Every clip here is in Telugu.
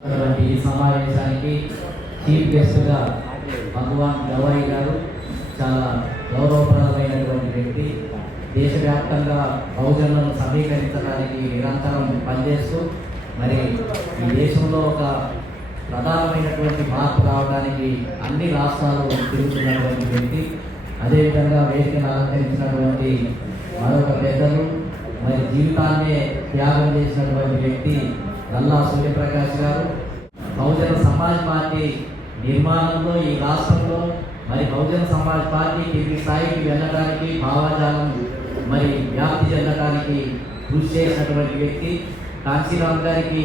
ఈ సమావేశానికి చీఫ్ గెస్ట్గా భగవాన్ గవాయి గారు చాలా గౌరవప్రదమైనటువంటి వ్యక్తి. దేశవ్యాప్తంగా బహుజనులను సమీకరించడానికి నిరంతరం పనిచేస్తూ మరి ఈ దేశంలో ఒక ప్రధానమైనటువంటి మార్పు రావడానికి అన్ని రాష్ట్రాలు తిరుగుతున్నటువంటి వ్యక్తి. అదేవిధంగా వేదికను అలంకరించినటువంటి మరొక పెద్దలు, మరి జీవితాన్నే త్యాగం చేసినటువంటి వ్యక్తి గల్లా సూర్యప్రకాష్ గారు. బహుజన సమాజ్ పార్టీ నిర్మాణంలో ఈ రాష్ట్రంలో మరి బహుజన సమాజ్ పార్టీ కింది స్థాయికి వెళ్ళడానికి, భావజాలం మరి వ్యాప్తి చెందడానికి కృషి చేసినటువంటి వ్యక్తి. కాంశీరామ్ గారికి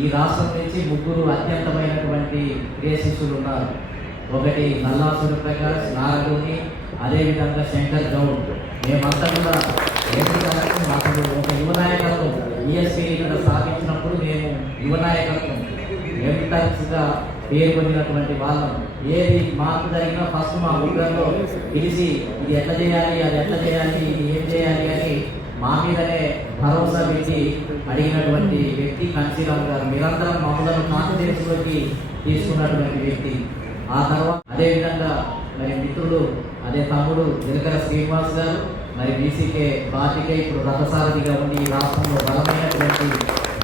ఈ రాష్ట్రం నుంచి ముగ్గురు అత్యంతమైనటువంటి ప్రియ శిష్యులు ఉన్నారు. ఒకటి గల్లా సూర్యప్రకాష్, నారగోని, అదేవిధంగా శంకర్ గౌడ్. మేమంతా కూడా అసలు ఒక యువనాయకత్వం ఈఎస్పీ ఇక్కడ స్థాపించినప్పుడు మేము యువనాయకత్వం ఎంటర్స్గా పేరు పొందినటువంటి వాళ్ళం. ఏది మాకు జరిగినా ఫస్ట్ మా ఊళ్ళలో పిలిచి ఇది ఎట్లా చేయాలి, అది ఎట్లా చేయాలి, ఇది ఏం చేయాలి అని మా మీదనే భరోసా పెట్టి అడిగినటువంటి వ్యక్తి కాంశీరామ్ గారు. నిరంతరం మమ్మల్ని కాన్ఫిడెన్స్లోకి తీసుకున్నటువంటి వ్యక్తి. ఆ తర్వాత అదేవిధంగా మరి మిత్రులు, అదే తమ్ముడు జిలకర శ్రీనివాస్ గారు, మరి బీసీకే పార్టీకే ఇప్పుడు రథసారథిగా ఉండి ఈ రాష్ట్రంలో బలమైనటువంటి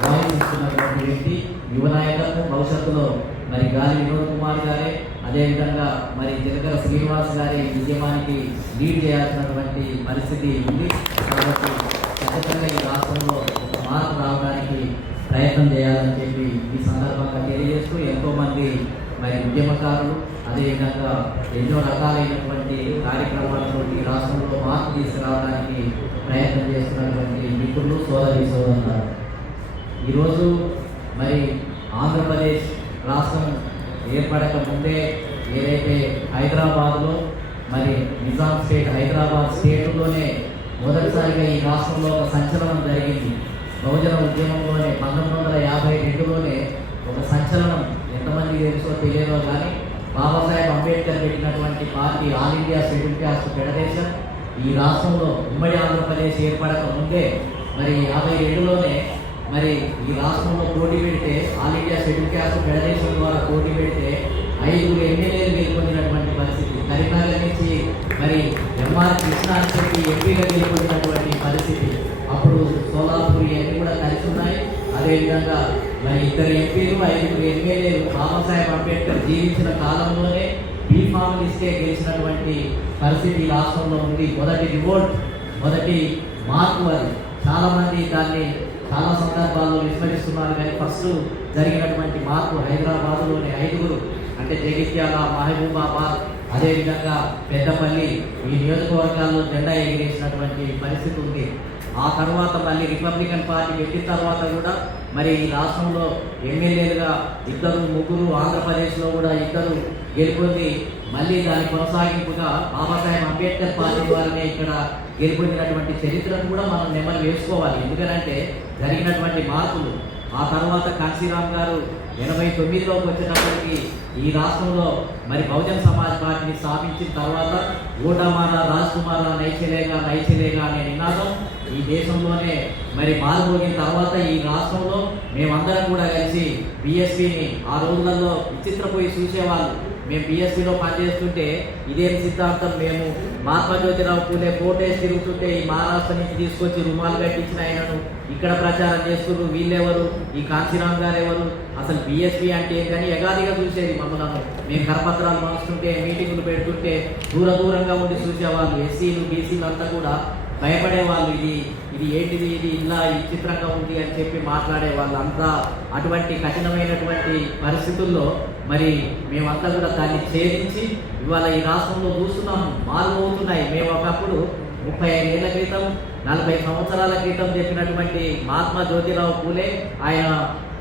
వాయిస్ ఇస్తున్నటువంటి వ్యక్తి. యువ నాయకత్వం భవిష్యత్తులో మరి గాలి వినోద్ కుమార్ గారే, అదేవిధంగా మరి జిలకర శ్రీనివాస్ గారి ఉద్యమానికి లీడ్ చేయాల్సినటువంటి పరిస్థితి ఉంది. కాబట్టి ఖచ్చితంగా ఈ రాష్ట్రంలో ఒక మార్పు రావడానికి ప్రయత్నం చేయాలని చెప్పి ఈ సందర్భంగా తెలియజేస్తూ ఎంతోమంది మరి ఉద్యమకారులు, అదేవిధంగా ఎన్నో రకాలైనటువంటి కార్యక్రమాలతో ఈ రాష్ట్రంలో మార్పు తీసుకురావడానికి ప్రయత్నం చేస్తున్నటువంటి మిత్రులు, సోదరులు. ఈరోజు మరి ఆంధ్రప్రదేశ్ రాష్ట్రం ఏర్పడక ముందే ఏదైతే హైదరాబాద్లో మరి నిజాం స్టేట్, హైదరాబాద్ స్టేట్లోనే మొదటిసారిగా ఈ రాష్ట్రంలో ఒక సంచలనం జరిగింది. బహుజన ఉద్యమంలోనే 1952లోనే ఒక సంచలనం, ఎంతమంది తెలుసో తెలియదో కానీ బాబాసాహెబ్ అంబేద్కర్ పెట్టినటువంటి party all India schedule caste federation ఈ రాష్ట్రంలో ఉమ్మడి ఆంధ్రప్రదేశ్ ఏర్పడక ముందే మరి 52లోనే మరి ఈ రాష్ట్రంలో పోటీ పెడితే, all India schedule caste federation ద్వారా పోటీ పెడితే 5 ఎమ్మెల్యేలు గెలుపొందినటువంటి పరిస్థితి. కరీంనగర్ నుంచి మరి ఎంఆర్ కృష్ణ అని చెప్పి ఎంపీగా గెలుపొందినటువంటి పరిస్థితి. అప్పుడు సోలాపూర్ ఇవన్నీ కూడా కలిసి ఉన్నాయి. అదేవిధంగా మరి 2 ఎంపీలు 5 ఎమ్మెల్యేలు బాబాసాహెబ్ అంబేద్కర్ జీవించిన కాలంలోనే బీఫామ్ ఇస్తే గెలిచినటువంటి పరిస్థితి ఈ రాష్ట్రంలో ఉంది. మొదటి రివోల్ట్, మొదటి మార్పు అది. చాలామంది దాన్ని చాలా సందర్భాల్లో విస్మరిస్తున్నారు. కానీ ఫస్ట్ జరిగినటువంటి మార్పు హైదరాబాద్లోనే 5 అంటే జగిత్యాల, మహబూబాబాద్, అదేవిధంగా పెద్దపల్లి ఈ నియోజకవర్గాల్లో జెండా ఎగిరేసినటువంటి పరిస్థితి ఉంది. ఆ తర్వాత మళ్ళీ రిపబ్లికన్ పార్టీ పెట్టిన తర్వాత కూడా మరి ఈ రాష్ట్రంలో ఎమ్మెల్యేలుగా 2-3, ఆంధ్రప్రదేశ్లో కూడా 2 గెలుపొంది మళ్ళీ దాని కొనసాగింపుగా బాబాసాహెబ్ అంబేద్కర్ పార్టీ వారిని ఇక్కడ గెలుపొందినటువంటి చరిత్రను కూడా మనం నెమ్మది వేసుకోవాలి. ఎందుకంటే జరిగినటువంటి మార్పులు. ఆ తర్వాత కాంశీరామ్ గారు 89లోకి వచ్చేటప్పటికి ఈ రాష్ట్రంలో మరి బహుజన సమాజ్ పార్టీని స్థాపించిన తర్వాత ఓటమారా రాజ్కుమారా నైచెలేగా నైచెలేగా అనే నినాదం ఈ దేశంలోనే మరి మారుమోగిన తర్వాత ఈ రాష్ట్రంలో మేమందరం కూడా కలిసి బీఎస్పీని ఆ రోజులలో విచిత్రపోయి చూసేవాళ్ళు. మేము బీఎస్పీలో పనిచేస్తుంటే ఇదేం సిద్ధాంతం, మేము మహాత్మా జ్యోతిరావు పూలే ఫోటోస్ తిరుగుతుంటే ఈ మహారాష్ట్ర నుంచి తీసుకొచ్చి రుమాలు కట్టించిన ఆయనను ఇక్కడ ప్రచారం చేస్తున్నారు, వీళ్ళెవరు, ఈ కాంశీరామ్ గారు ఎవరు, అసలు బీఎస్పీ అంటే కానీ ఎగాదిగా చూసేది మమ్మల్ని. మేము కరపత్రాలు పంచుతుంటే, మీటింగులు పెడుతుంటే దూరంగా ఉండి చూసేవాళ్ళు. ఎస్సీలు బీసీలు అంతా కూడా భయపడేవాళ్ళు. ఇది ఏంటిది, ఇది ఇలా విచిత్రంగా ఉంది అని చెప్పి మాట్లాడేవాళ్ళు అంతా. అటువంటి కఠినమైనటువంటి పరిస్థితుల్లో మరి మేమంతా కూడా దాన్ని ఛేదించి ఇవాళ ఈ రాష్ట్రంలో చూస్తున్నాము, మారుమవుతున్నాయి. మేము ఒకప్పుడు 35 ఏళ్ల క్రితం, 40 సంవత్సరాల క్రితం చెప్పినటువంటి మహాత్మా జ్యోతిరావు పూలే ఆయన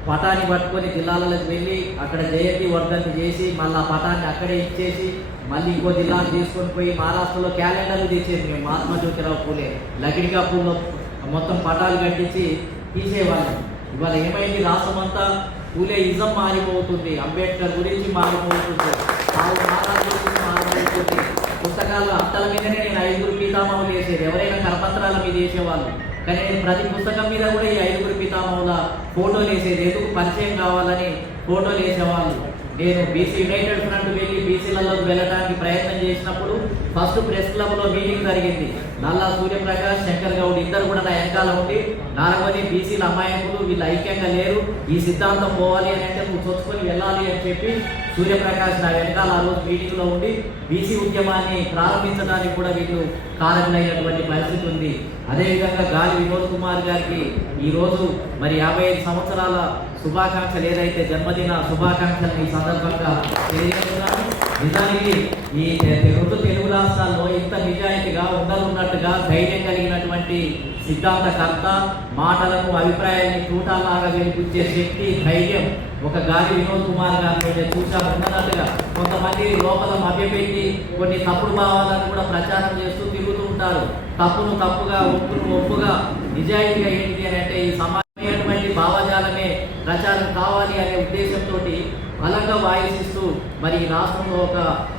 పటాన్ని పట్టుకొని జిల్లాలకు వెళ్ళి అక్కడ జయంతి వర్ధంతి చేసి మళ్ళీ ఆ పటాన్ని అక్కడే ఇచ్చేసి మళ్ళీ ఇంకో జిల్లాకు తీసుకొని పోయి మహారాష్ట్రలో క్యాలెండర్లు తీసేది మేము. మహాత్మా జ్యోతిరావు పూలే లకిడికాపూర్లో మొత్తం పటాలు కట్టించి తీసేవాళ్ళం. ఇవాళ ఏమైంది, రాష్ట్రం అంతా పూలే ఇజం మారిపోతుంది, అంబేద్కర్ గురించి మారిపోతుంది, మారిపోతుంది. పుస్తకాలు అట్టల మీదనే నేను 5 పీతామహులు వేసేది, ఎవరైనా కరపత్రాల మీద వేసేవాళ్ళు. కానీ నేను ప్రతి పుస్తకం మీద కూడా ఈ 5 పితామహుల ఫోటోలు వేసేది. ఎందుకు పరిచయం కావాలని ఫోటోలు వేసేవాళ్ళు. నేను బీసీ యునైటెడ్ ఫ్రంట్ వెళ్ళి బీసీలలోకి వెళ్ళడానికి ప్రయత్నం చేసినప్పుడు ఫస్ట్ ప్రెస్ క్లబ్లో మీటింగ్ జరిగింది. నల్లా సూర్యప్రకాష్, శంకర్ గౌడ్ ఇద్దరు కూడా నా వెనకాల ఉండి నారగొని బీసీల అమాయకులు వీళ్ళు ఐక్యంగా లేరు, ఈ సిద్ధాంతం పోవాలి అని అంటే నువ్వు చొచ్చుకొని వెళ్ళాలి అని చెప్పి సూర్యప్రకాష్ నా వెనకాల ఆ రోజు మీటింగ్లో ఉండి బీసీ ఉద్యమాన్ని ప్రారంభించడానికి కూడా వీళ్ళు కారణమైనటువంటి పరిస్థితి ఉంది. అదేవిధంగా గాలి వినోద్ కుమార్ గారికి ఈరోజు మరి 55 సంవత్సరాల శుభాకాంక్షలు ఏదైతే జన్మదిన శుభాకాంక్షలు ఈ సందర్భంగా తెలియజేస్తున్నాను. నిజానికి ఈ రెండు తెలుగు రాష్ట్రాల్లో ఇంత నిజాయితీగా ఉన్నట్టుగా ధైర్యం కలిగినటువంటి సిద్ధాంతకర్త, మాటలను అభిప్రాయాన్ని తూటాలాగా వెలిపించే శక్తి, ధైర్యం ఒక గాలి వినోద్ కుమార్ గారిని చూసాము. ఉన్నట్టుగా కొంతమంది లోపల మభ్యపెట్టి కొన్ని తప్పుడు భావాలను కూడా ప్రచారం చేస్తూ తిరుగుతూ ఉంటారు. తప్పును తప్పుగా, ఒప్పును ఒప్పుగా, నిజాయితీగా ఏంటి అని అంటే ఈ సమాజమైనటువంటి భావజాలమే ప్రచారం కావాలి అనే ఉద్దేశంతో బలంగా వాయిస్తూ మరి ఈ రాష్ట్రంలో ఒక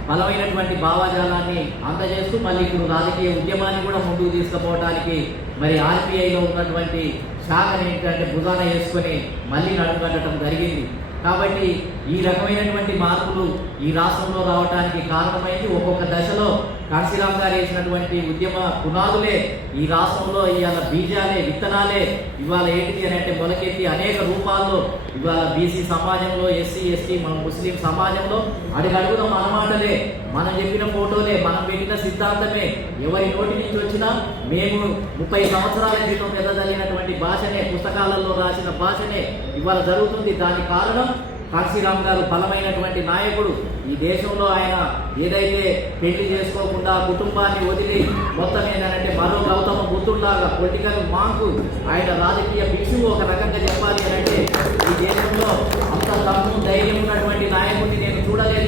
బలమైనటువంటి భావజాలాన్ని అందజేస్తూ మళ్ళీ ఇప్పుడు రాజకీయ ఉద్యమాన్ని కూడా ముందుకు తీసుకుపోవడానికి మరి ఆర్పిఐలో ఉన్నటువంటి శాఖను ఏంటంటే భుజాన వేసుకొని మళ్ళీ నడుపుకట్టడం జరిగింది. కాబట్టి ఈ రకమైనటువంటి మార్పులు ఈ రాష్ట్రంలో రావడానికి కారణమైంది ఒక్కొక్క దశలో కాశీరామ్ గారు వేసినటువంటి ఉద్యమ పునాదులే ఈ రాష్ట్రంలో ఇవాళ బీజాలే, విత్తనాలే ఇవాళ ఏంటి అని అంటే మొలకెత్తి అనేక రూపాల్లో ఇవాళ బీసీ సమాజంలో, ఎస్సీ ఎస్టీ మన ముస్లిం సమాజంలో అడుగడుగున మన మాటలే, మనం చెప్పిన ఫోటోలే, మనం పెట్టిన సిద్ధాంతమే ఎవరి నోటి నుంచి వచ్చినా మేము 30 సంవత్సరాల క్రితం ఎదజల్లినటువంటి భాషనే, పుస్తకాలలో రాసిన భాషనే ఇవాళ జరుగుతుంది. దానికి కారణం కాశీరామ్ గారు బలమైనటువంటి నాయకుడు. ఈ దేశంలో ఆయన ఏదైతే పెళ్లి చేసుకోకుండా కుటుంబాన్ని వదిలి మొత్తం ఏంటంటే మరో గౌతమ బుద్ధుల్లాగా పొలిటికల్ మాంకు ఆయన రాజకీయ భిక్షువు ఒక రకంగా చెప్పాలి అని అంటే ఈ దేశంలో అంత దమ్ము ధైర్యం ఉన్నటువంటి నాయకుడిని నేను చూడలేదు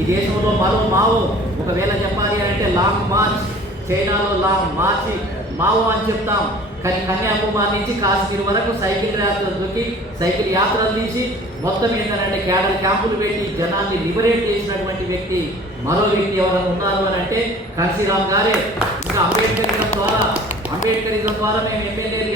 ఈ దేశంలో మరో మావో ఒకవేళ చెప్పాలి అని అంటే లాంగ్ మార్చ్, చైనాలో లాంగ్ మార్చి మావో అని చెప్తాం. కానీ కన్యాకుమారి నుంచి కాశ్మీర్ వరకు సైకిల్ యాత్రలు తీసి మొత్తం ఏంటంటే క్యాంపులు పెట్టి జనాన్ని లిబరేట్ చేసినటువంటి వ్యక్తి మరో వ్యక్తి ఎవరైనా ఉన్నారు అని అంటే కాశీరామ్ గారే. ఇంకా అంబేద్కరిజం ద్వారా మేము ఎమ్మెల్యేలు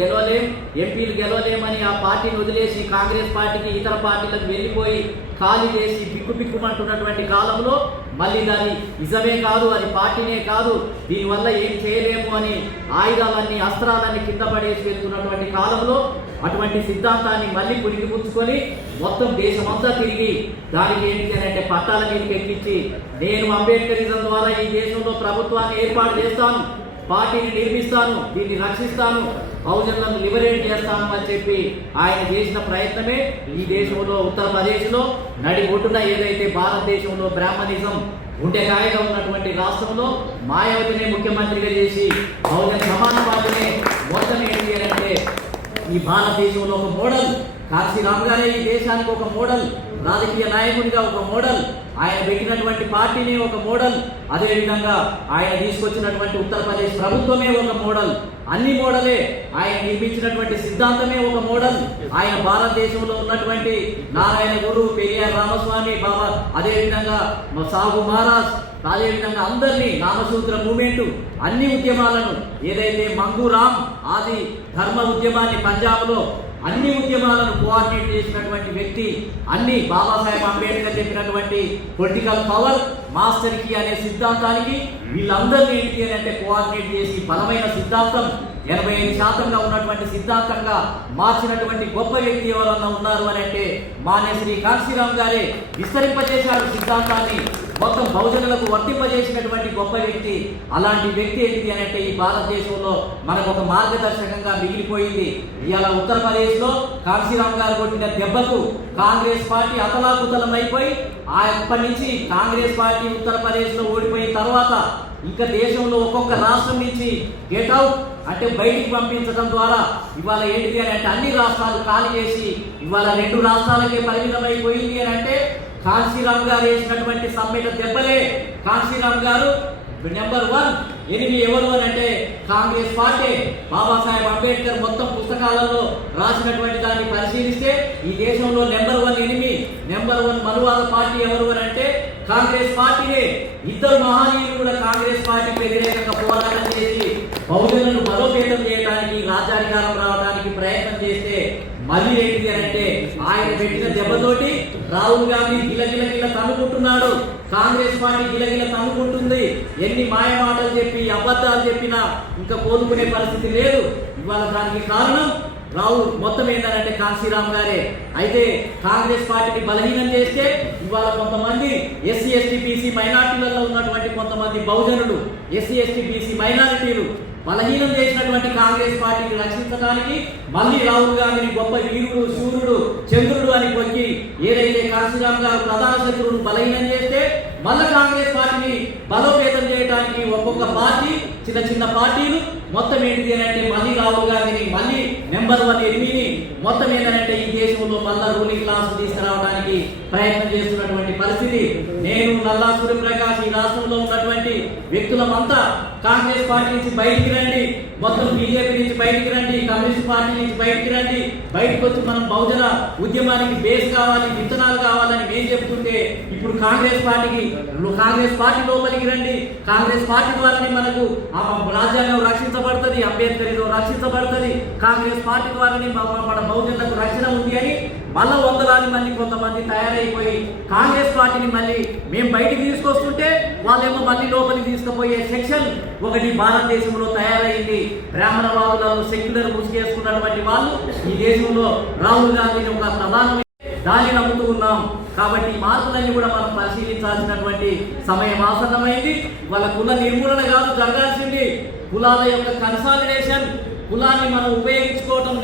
గెలవలేం, ఎంపీలు గెలవలేమని ఆ పార్టీని వదిలేసి కాంగ్రెస్ పార్టీకి ఇతర పార్టీలకు వెళ్ళిపోయి ఖాళీ చేసి బిక్కుమంటున్నటువంటి కాలంలో మళ్ళీ దాని నిజమే కాదు, అది పార్టీనే కాదు, దీనివల్ల ఏం చేయలేము అని ఆయుధాలన్నీ, అస్త్రాలన్నీ కింద పడేసి వెళ్తున్నటువంటి కాలంలో అటువంటి సిద్ధాంతాన్ని మళ్ళీ పురిగిపుచ్చుకొని మొత్తం దేశమంతా తిరిగి దానికి ఏంటి అని అంటే పట్టాల మీదకి ఎక్కించి నేను అంబేద్కరిజం ద్వారా ఈ దేశంలో ప్రభుత్వాన్ని ఏర్పాటు చేస్తాను, పార్టీని నిర్మిస్తాను, దీన్ని రక్షిస్తాను, బహుజనులను లిబరేట్ చేస్తాను అని చెప్పి ఆయన చేసిన ప్రయత్నమే ఈ దేశంలో ఉత్తరప్రదేశ్లో నడిబొట్టున ఏదైతే భారతదేశంలో బ్రాహ్మణిజం గుండెకాయగా ఉన్నటువంటి రాష్ట్రంలో మాయావతినే ముఖ్యమంత్రిగా చేసి బహుజన సమాజ పార్టీనే మొత్తం ఏంటి అంటే ఈ భారతదేశంలో ఒక మోడల్. కాశీరామ్ గారే ఈ దేశానికి ఒక మోడల్, రాజకీయ నాయకుడిగా ఒక మోడల్, ఆయన పెట్టినటువంటి పార్టీని ఒక మోడల్, అదేవిధంగా ఆయన తీసుకొచ్చినటువంటి ఉత్తరప్రదేశ్ ప్రభుత్వమే ఒక మోడల్, అన్ని మోడలే. ఆయన నిర్మించినటువంటి సిద్ధాంతమే ఒక మోడల్. ఆయన భారతదేశంలో ఉన్నటువంటి నారాయణ గురు, పెరియార్ రామస్వామి బాబా, అదేవిధంగా సాహు మహారాజ్, అదేవిధంగా అందరినీ నామసూత్ర మూవ్మెంట్ అన్ని ఉద్యమాలను ఏదైతే మంగూరామ్ ఆది ధర్మ ఉద్యమాన్ని పంజాబ్లో అన్ని ఉద్యమాలను కోఆర్డినేట్ చేసినటువంటి వ్యక్తి, అన్ని బాబాసాహెబ్ అంబేద్కర్ చెప్పినటువంటి పొలిటికల్ పవర్ మాస్టర్ కి అనే సిద్ధాంతానికి వీళ్ళందరినీ ఏంటి అంటే కోఆర్డినేట్ చేసి బలమైన సిద్ధాంతం 85% ఉన్నటువంటి సిద్ధాంతంగా మార్చినటువంటి గొప్ప వ్యక్తి ఎవరన్నా ఉన్నారు అని అంటే మాన్య శ్రీ కాశీరామ్ గారే విస్తరింపజేశారు సిద్ధాంతాన్ని, మొత్తం బహుజనులకు వర్తింపజేసినటువంటి గొప్ప వ్యక్తి. అలాంటి వ్యక్తి ఏంటి అని అంటే ఈ భారతదేశంలో మనకు ఒక మార్గదర్శకంగా మిగిలిపోయింది. ఇవాళ ఉత్తరప్రదేశ్లో కాశీరామ్ గారు కొట్టిన దెబ్బకు కాంగ్రెస్ పార్టీ అతలాకుతలం అయిపోయి అప్పటి నుంచి కాంగ్రెస్ పార్టీ ఉత్తరప్రదేశ్లో ఓడిపోయిన తర్వాత ఇంకా దేశంలో ఒక్కొక్క రాష్ట్రం నుంచి గెట్ అవుట్ అంటే బయటికి పంపించడం ద్వారా ఇవాళ ఏంటిది అని అంటే అన్ని రాష్ట్రాలు ఖాళీ చేసి ఇవాళ 2 రాష్ట్రాలకే పరిమితమైపోయింది అని అంటే కాశీరామ్ గారు వేసినటువంటి సమ్మెట దెబ్బలే. కాశీరామ్ గారు నెంబర్ 1 ఎనిమి ఎవరు అని అంటే కాంగ్రెస్ పార్టీ. బాబాసాహెబ్ అంబేద్కర్ మొత్తం పుస్తకాలలో రాసినటువంటి దాన్ని పరిశీలిస్తే ఈ దేశంలో నెంబర్ 1 ఎనిమి, నెంబర్ 1 మనువాద పార్టీ ఎవరు అని అంటే కాంగ్రెస్ పార్టీనే. ఇద్దరు మహానీయులు కూడా కాంగ్రెస్ పార్టీకి వ్యతిరేకంగా పోరాటం చేసి బహుజనులను బలోపేతం చేయడానికి రాజ్యాధికారం రావడానికి ప్రయత్నం చేస్తే మళ్ళీ ఏంటిది అంటే ఆయన పెట్టిన దెబ్బతోటి రాహుల్ గాంధీ గిలగిల తన్నుకుంటున్నాడు. కాంగ్రెస్ పార్టీ గిలగిల తన్నుకుంటుంది. ఎన్ని మాయ మాటలు చెప్పి అబద్ధాలు చెప్పినా ఇంకా కోలుకునే పరిస్థితి లేదు. ఇవాళ దానికి కారణం రాహుల్ మొత్తం ఏంటంటే కాశీరామ్ గారే. అయితే కాంగ్రెస్ పార్టీని బలహీనం చేస్తే ఇవాళ కొంతమంది ఎస్సీ ఎస్టీ బీసీ మైనార్టీలలో ఉన్నటువంటి కొంతమంది బహుజనులు, ఎస్సీ ఎస్టీ బీసీ మైనారిటీలు బలహీనం చేసినటువంటి కాంగ్రెస్ పార్టీని రక్షించడానికి మళ్ళీ రాహుల్ గాంధీని గొప్ప వీరుడు, శూరుడు, చంద్రుడు అని కొట్టి ఏదైతే కాశీరామ్ గారు ప్రధాన శత్రువును బలహీనం చేస్తే మళ్ళీ కాంగ్రెస్ పార్టీని బలోపేతం చేయడానికి ఒక్కొక్క పార్టీ, చిన్న చిన్న పార్టీలు మొత్తం ఏంటిది అంటే మళ్ళీ రాహుల్ గాంధీని మళ్ళీ నెంబర్ 1 ఎనిమిని మొత్తం ఏంటంటే ఈ దేశంలో మళ్ళా రూలింగ్ క్లాస్ తీసుకురావడానికి ప్రయత్నం చేస్తున్నటువంటి పరిస్థితి. నేను నల్లా సూర్యప్రకాష్ ఈ రాష్ట్రంలో ఉన్నటువంటి వ్యక్తులమంతా కాంగ్రెస్ పార్టీ నుంచి బయటికి రండి, మొత్తం బీజేపీ నుంచి బయటికి రండి, కమ్యూనిస్ట్ పార్టీ నుంచి బయటికి రండి, బయటకు వచ్చి మనం బహుజన ఉద్యమానికి బేస్ కావాలి, విత్తనాలు కావాలని మేము చెప్తుంటే ఇప్పుడు కాంగ్రెస్ పార్టీ లోపలికి రండి, కాంగ్రెస్ పార్టీ ద్వారానే మనకు రాజ్యాంగం రక్షించబడుతుంది, అంబేద్కర్ రక్షించబడుతుంది, కాంగ్రెస్ పార్టీ ద్వారానే మన బహుజనులకు రక్షణ ఉంది అని మళ్ళా వందలాది మంది కొంతమంది తయారైపోయి కాంగ్రెస్ పార్టీని మళ్ళీ మేము బయటికి తీసుకొస్తుంటే వాళ్ళేమో మళ్ళీ లోపలికి తీసుకుపోయే సెక్షన్ ఒకటి భారతదేశంలో తయారైంది. బ్రాహ్మణవాదులను సెక్యులర్ ముసుగేసుకున్నటువంటి వాళ్ళు ఈ దేశంలో రాహుల్ గాంధీని ఒక ప్రధానమైన దాన్ని నమ్ముతూ ఉన్నాం. కాబట్టి ఈ మార్పులన్నీ కూడా మనం పరిశీలించాల్సినటువంటి సమయం ఆసన్నమైంది. వాళ్ళ కుల నిర్మూలన కాదు జరగాల్సింది, కులాల యొక్క కన్సాలిడేషన్, కులాన్ని మనం ఉపయోగించుకోవటం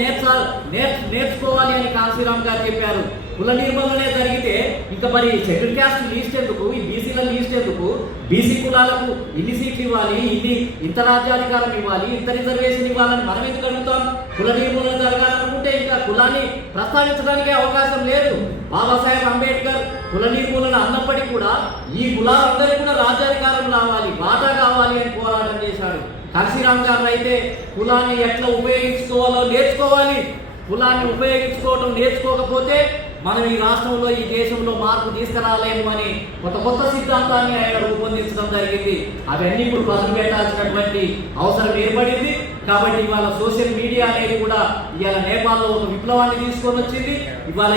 నేర్చుకోవాలి అని కాశీరామ్ గారు చెప్పారు. కుల నిర్మూలనే జరిగితే ఇంకా మరి షెడ్యూల్ క్యాస్ట్ లీస్ట్ ఎందుకు, ఈ బీసీల లీస్ట్ ఎందుకు, బీసీ కులాలకు ఇన్ని సీట్లు ఇవ్వాలి, ఇంత రాజ్యాధికారం ఇవ్వాలి, ఇంత రిజర్వేషన్ ఇవ్వాలని మనం ఎందుకు అడుగుతాం? కుల నిర్మూలన జరగాలనుకుంటే ఇంకా కులాన్ని ప్రస్తావించడానికి అవకాశం లేదు. బాబాసాహెబ్ అంబేద్కర్ కుల నిర్మూలన అన్నప్పటికీ కూడా ఈ కులాలందరికీ కూడా రాజ్యాధికారం రావాలి, వాటా కావాలి అని పోరాటం చేశాడు. కాశీరామ్ గారు అయితే కులాన్ని ఎట్లా ఉపయోగించుకోవాలో నేర్చుకోవాలి, కులాన్ని ఉపయోగించుకోవడం నేర్చుకోకపోతే మనం ఈ రాష్ట్రంలో, ఈ దేశంలో మార్పు తీసుకురాలేము అని కొత్త సిద్ధాంతాన్ని ఆయన రూపొందించడం జరిగింది. అవన్నీ ఇప్పుడు పదులు పెట్టాల్సినటువంటి అవసరం ఏర్పడింది. కాబట్టి ఇవాళ సోషల్ మీడియా అనేది కూడా ఇవాళ నేపాల్లో ఒక విప్లవాన్ని తీసుకొని వచ్చింది. ఇవాళ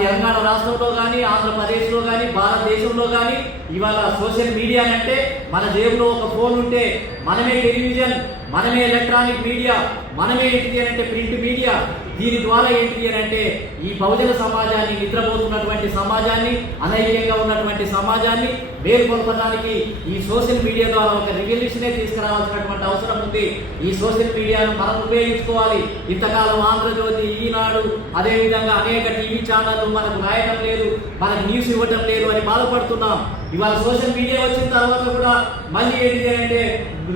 తెలంగాణ రాష్ట్రంలో కానీ, ఆంధ్రప్రదేశ్లో కానీ, భారతదేశంలో కానీ ఇవాళ సోషల్ మీడియా అంటే మన జేబులో ఒక ఫోన్ ఉంటే మనమే టెలివిజన్, మనమే ఎలక్ట్రానిక్ మీడియా, మనమే ఏంటి అంటే ప్రింట్ మీడియా. దీని ద్వారా ఏంటి అంటే ఈ బహుజన సమాజాన్ని, నిద్రపోతున్నటువంటి సమాజాన్ని, అనైక్యంగా ఉన్నటువంటి సమాజాన్ని మేల్కొల్పడానికి ఈ సోషల్ మీడియా ద్వారా ఒక రెవల్యూషనే తీసుకురావాల్సినటువంటి అవసరం ఉంది. ఈ సోషల్ మీడియాను మనం ఉపయోగించుకోవాలి. ఇంతకాలం ఆంధ్రజ్యోతి, ఈనాడు, అదేవిధంగా అనేక టీవీ ఛానళ్ళు మనకు రాయటం లేదు, మనకు న్యూస్ ఇవ్వటం లేదు అని బాధపడుతున్నాం. ఇవాళ సోషల్ మీడియా వచ్చిన తర్వాత కూడా మళ్ళీ ఏంటి అంటే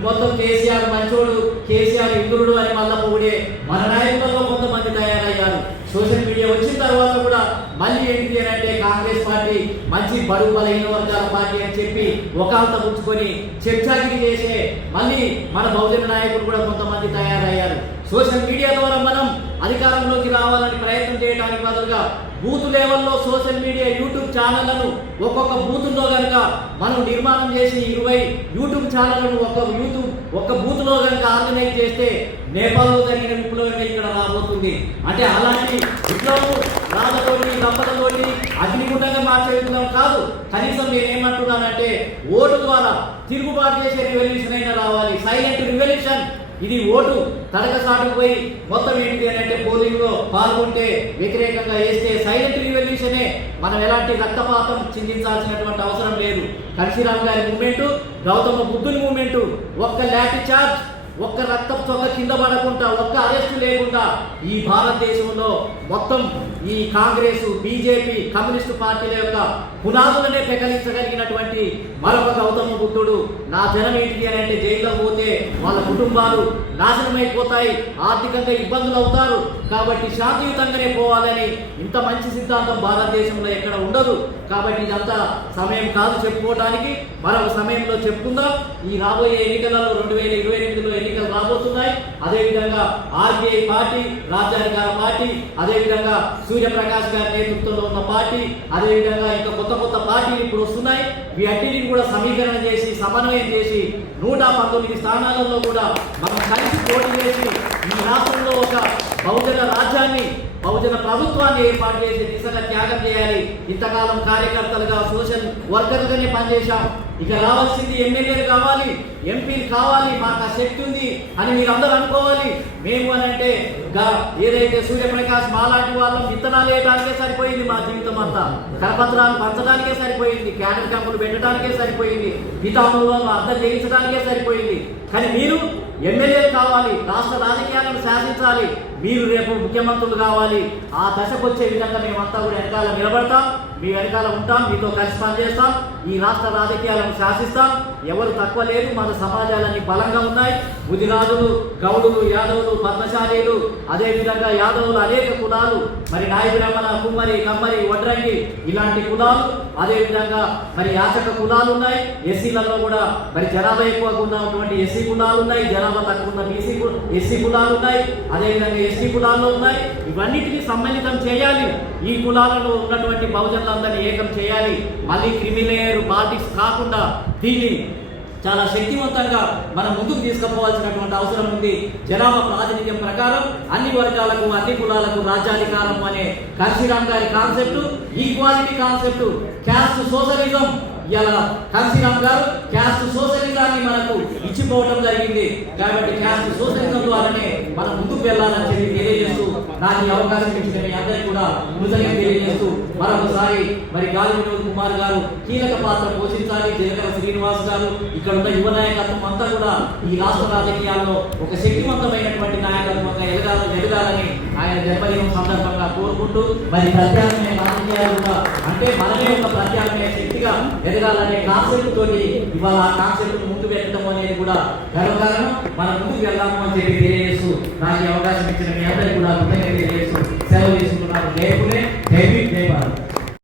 మొత్తం కేసీఆర్ మంచోడు, కేసీఆర్ ఇంద్రుడు అని మళ్ళా పొగిడే మన నాయకులలో కొంతమంది తయారయ్యారు. సోషల్ మీడియా వచ్చిన తర్వాత కూడా మళ్ళీ ఏంటి అంటే కాంగ్రెస్ పార్టీ మంచి బడుగు బలహీన వర్గాల పార్టీ అని చెప్పి ఒకాంత పుచ్చుకొని చర్చాగిరి చేసే మళ్ళీ మన బహుజన నాయకులు కూడా కొంతమంది తయారయ్యారు. సోషల్ మీడియా ద్వారా మనం అధికారంలోకి రావాలని ప్రయత్నం చేయడానికి బదులుగా బూత్ లెవెల్లో సోషల్ మీడియా యూట్యూబ్ ఛానళ్లను ఒక్కొక్క బూత్లో కనుక మనం నిర్మాణం చేసి 20 యూట్యూబ్ ఛానళ్లను ఒక్క బూత్లో కనుక ఆర్గనైజ్ చేస్తే నేపాల్లో జరిగిన విప్లవం ఇక్కడ రాబోతుంది. అంటే అలాంటి విప్లవం రాళ్ళతోటి, దంపతతోటి అగ్నిగుండంగా మార్చే విప్లవం కాదు. కనీసం నేనేమంటున్నానంటే ఓటు ద్వారా తిరుగుబాటు చేసే రివల్యూషన్ అయినా రావాలి, సైలెంట్ రివల్యూషన్. ఇది ఓటు తడకసాటుకు పోయి మొత్తం ఏంటి అంటే పోలింగ్ లో పాల్గొంటే వ్యతిరేకంగా వేస్తే సైలెంట్ రివల్యూషనే. మనం ఎలాంటి రక్తపాతం చిందించాల్సినటువంటి అవసరం లేదు. కాశీరామ్ గారి మూమెంట్, గౌతమ బుద్ధుని మూమెంట్, ఒక్క లాఠీ చార్జ్, ఒక్క రక్తం చొక్క కింద పడకుండా, ఒక్క అరెస్టు లేకుండా ఈ భారతదేశంలో మొత్తం ఈ కాంగ్రెస్, బీజేపీ, కమ్యూనిస్టు పార్టీల యొక్క పునాదులనే పెకలించగలిగినటువంటి మరొక గౌతమ బుద్ధుడు. నా జనం ఏంటి అని అంటే జైల్లో పోతే వాళ్ళ కుటుంబాలు నాశనమైపోతాయి, ఆర్థికంగా ఇబ్బందులు అవుతారు. కాబట్టి శాంతియుతంగానే పోవాలని ఇంత మంచి సిద్ధాంతం భారతదేశంలో ఎక్కడ ఉండదు. కాబట్టి ఇదంతా సమయం కాదు చెప్పుకోవడానికి, మరొక సమయంలో చెప్పుకుందాం. ఈ రాబోయే ఎన్నికలలో 2028లో ఎన్నికలు రాబోతున్నాయి. అదేవిధంగా ఆర్బీఐ పార్టీ, రాజ్యాధికార పార్టీ, అదేవిధంగా సూర్యప్రకాష్ గారి నేతృత్వంలో ఉన్న పార్టీ, అదేవిధంగా ఇంకా కొత్త పార్టీలు ఇప్పుడు వస్తున్నాయి. వీటన్నిటిని కూడా సమీకరణ చేసి సమన్వయం చేసి 119 స్థానాలలో కూడా మనం కలిసి పోటీ చేసి ఈ రాష్ట్రంలో ఒక బహుజన రాజ్యాన్ని, బహుజన ప్రభుత్వాన్ని ఏర్పాటు చేసి దిశగా త్యాగం చేయాలి. ఇంతకాలం కార్యకర్తలుగా, సోషల్ వర్కర్లుగానే పనిచేశాం. ఇక రావాల్సింది ఎమ్మెల్యేలు కావాలి, ఎంపీలు కావాలి, మాకు ఆ శక్తి ఉంది అని మీరు అందరూ అనుకోవాలి. మేము అని అంటే ఏదైతే సూర్యప్రకాష్ మాలాంటి వాళ్ళం విత్తనాలు వేయడానికే సరిపోయింది, మా జీవితం అంతా కరపత్రాలు పంచడానికే సరిపోయింది, క్యాడర్ క్యాంపులు పెట్టడానికే సరిపోయింది, పితామహులను అర్థం చేయించడానికే సరిపోయింది. కానీ మీరు ఎమ్మెల్యేలు కావాలి, రాష్ట్ర రాజకీయాలను శాసించాలి, మీరు రేపు ముఖ్యమంత్రులు కావాలి. ఆ దశకు వచ్చే విధంగా మేమంతా కూడా వెనకాల నిలబడతాం, మీ వెనకాల ఉంటాం, మీతో కలిసి పనిచేస్తాం, ఈ రాష్ట్ర రాజకీయాలను శాసిస్తాం. ఎవరు తక్కువ లేదు, మన సమాజాలన్నీ బలంగా ఉన్నాయి. ముదిరాజులు, గౌడులు, యాదవులు, పద్మశాలీలు, అదేవిధంగా యాదవులు అనేక కులాలు, మరి నాయ బ్రాహ్మణ, కుమ్మరి, కమ్మరి, వడ్రంగి ఇలాంటి కులాలు, అదేవిధంగా మరి యాచక కులాలు ఉన్నాయి. ఎస్సీలలో కూడా మరి జనాభా ఎక్కువగా ఉన్నటువంటి ఎస్సీ కులాలు ఉన్నాయి, జనాభా తక్కువ ఉన్న ఎస్సీ కులాలు ఉన్నాయి, అదేవిధంగా ఎస్టీ కులాల్లో ఉన్నాయి. ఇవన్నిటిని సమ్మిళితం చేయాలి. ఈ కులాలలో ఉన్నటువంటి బహుజనులందరినీ ఏకం చేయాలి. మళ్ళీ క్రిమిలేయర్ పాలిటిక్స్ కాకుండా దీన్ని చాలా శక్తివంతంగా మనం ముందుకు తీసుకుపోవాల్సినటువంటి అవసరం ఉంది. జనాభా ప్రాతినిధ్యం ప్రకారం అన్ని వర్గాలకు, అన్ని కులాలకు రాజ్యాధికారం అనే కాశీరామ్ గారి concept, equality concept, caste socialism. ఇలా కాశీరామ్ గారు క్యాస్ట్ సోషలిజాన్ని మనకు ఇచ్చిపోవడం జరిగింది. కాబట్టి క్యాస్ట్ సోషలిజం ద్వారానే మనం ముందుకు వెళ్ళాలని చెప్పి తెలియజేస్తూ, నాకు ఈ అవకాశం ఇచ్చిన మీ అందరికీ కూడా కృతజ్ఞతలు తెలియజేస్తూ మరొకసారి మరి గాలి వినోద్ కుమార్ గారు కీలక పాత్ర పోషించాలి. జనకర శ్రీనివాస్ గారు, ఇక్కడ ఉన్న యువ నాయకత్వం అంతా కూడా ఈ రాష్ట్ర రాజకీయాల్లో ఒక శక్తివంతమైనటువంటి నాయకత్వంగా ఎదగాలని ఆయన జన్మదినం సందర్భంగా కోరుకుంటూ, మరి ప్రత్యామ్నాయ రాజకీయాలు కూడా అంటే మనమే ఒక ప్రత్యామ్నాయ శక్తిగా ఎదగాలనే కాన్సెప్ట్ తోటి ఇవాళ ఆ కాన్సెప్ట్ ముందు పెట్టడం అనేది కూడా గర్వకారణం. మనం ముందుకు వెళ్దాము అని చెప్పి తెలియజేస్తూ, నాకు ఈ అవకాశం ఇచ్చిన మీ అందరికీ కూడా కృతజ్ఞతలు తెలియజేస్తూ సెలవు తీసుకుంటున్నాను. జై పుణే, జై భీమ్, జై భారత్.